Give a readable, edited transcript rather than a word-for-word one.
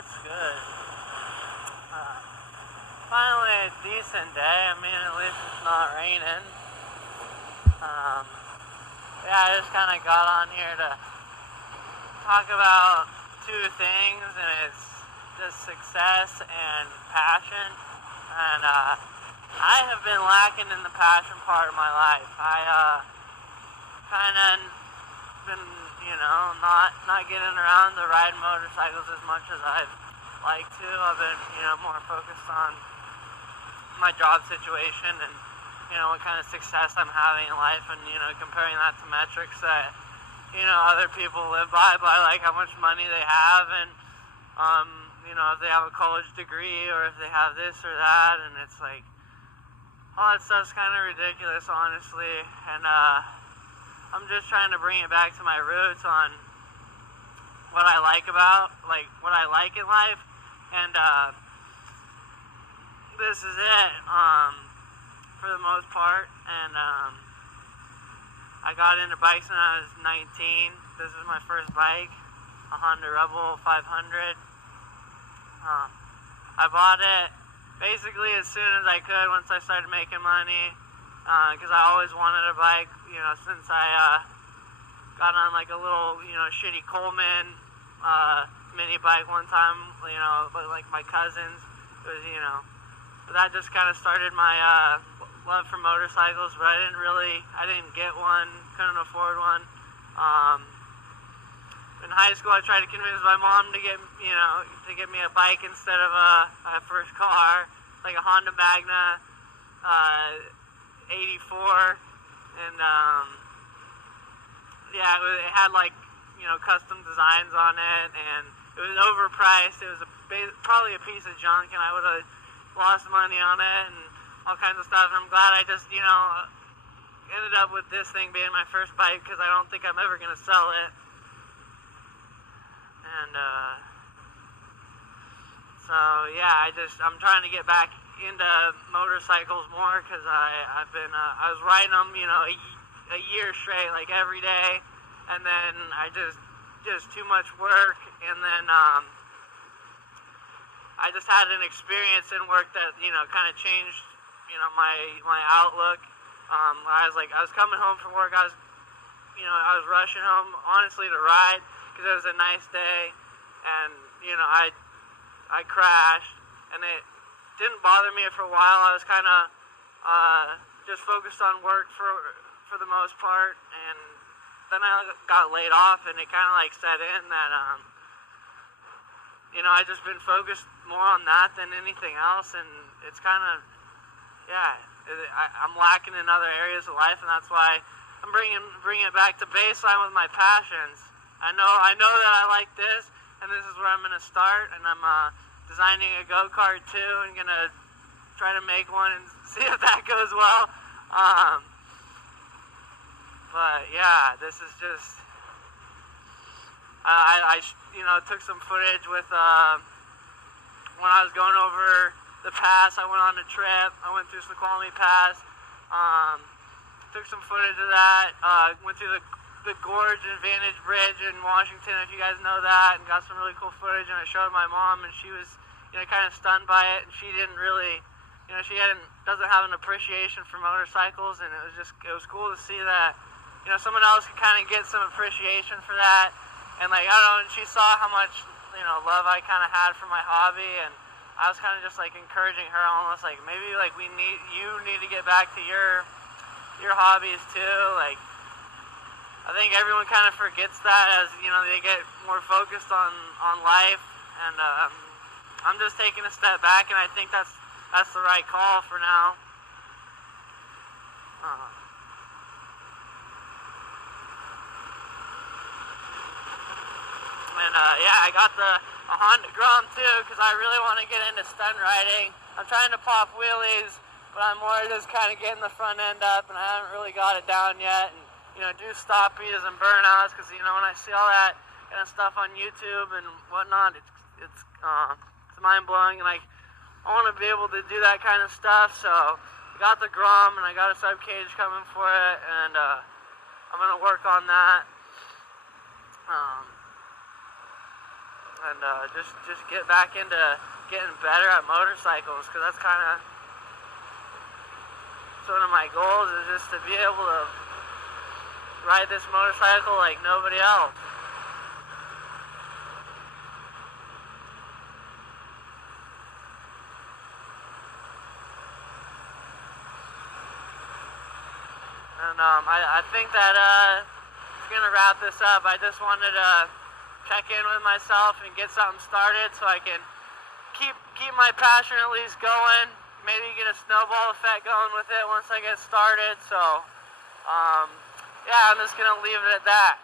what's good? Finally a decent day. I mean, at least it's not raining. I just kind of got on here to talk about two things, and it's just success and passion. And I have been lacking in the passion part of my life. I kind of been, not getting around to ride motorcycles as much as I'd like to. I've been, more focused on my job situation and, what kind of success I'm having in life, and, comparing that to metrics that, other people live by like how much money they have, and, if they have a college degree or if they have this or that, and it's like, all that stuff's kind of ridiculous, honestly, and, I'm just trying to bring it back to my roots on what I like what I like in life, and, this is it, for the most part, and, I got into bikes when I was 19. This is my first bike, a Honda Rebel 500. I bought it basically as soon as I could once I started making money, because I always wanted a bike, since I got on like a little, shitty Coleman mini bike one time, but like my cousins. It was, but that just kind of started my love for motorcycles, but I didn't get one, couldn't afford one. In high school, I tried to convince my mom to get me a bike instead of my first car, like a Honda Magna 84, and it had like custom designs on it, and it was overpriced. It was probably a piece of junk, and I would have lost money on it and all kinds of stuff. And I'm glad I just ended up with this thing being my first bike, because I don't think I'm ever gonna sell it. And I'm trying to get back into motorcycles more, because I was riding them a year straight, like every day, and then I just too much work, and then I just had an experience in work that kind of changed my outlook. I was coming home from work. I was rushing home, honestly, to ride, because it was a nice day, and I crashed, and it didn't bother me for a while. I was kind of just focused on work for the most part, and then I got laid off, and it kind of set in that I just been focused more on that than anything else, and it's kind of I'm lacking in other areas of life, and that's why I'm bringing it back to baseline with my passions. I know that I like this, and this is where I'm going to start, and I'm designing a go-kart too, and going to try to make one and see if that goes well. But yeah, this is just, I took some footage with, when I was going over the pass. I went on a trip. I went through Snoqualmie Pass. Took some footage of that. Went through the Gorge and Vantage Bridge in Washington, if you guys know that, and got some really cool footage. And I showed my mom, and she was, kind of stunned by it. And she didn't really, doesn't have an appreciation for motorcycles. And it was cool to see that, someone else could kind of get some appreciation for that. And I don't know, and she saw how much, love I kind of had for my hobby, and I was kind of just encouraging her, almost maybe you need to get back to your hobbies too. I think everyone kind of forgets that as they get more focused on life, and I'm just taking a step back, and I think that's the right call for now. And I got a Honda Grom too, because I really want to get into stunt riding. I'm trying to pop wheelies, but I'm more just kind of getting the front end up, and I haven't really got it down yet. And do stoppies and burnouts, because when I see all that kind of stuff on YouTube and whatnot, it's mind blowing, and I want to be able to do that kind of stuff. So I got the Grom, and I got a sub cage coming for it, and I'm gonna work on that. and just get back into getting better at motorcycles, because that's kind of one of my goals, is just to be able to ride this motorcycle like nobody else. And I think that I'm gonna wrap this up. I just wanted to check in with myself and get something started so I can keep my passion at least going. Maybe get a snowball effect going with it once I get started. So yeah, I'm just gonna leave it at that.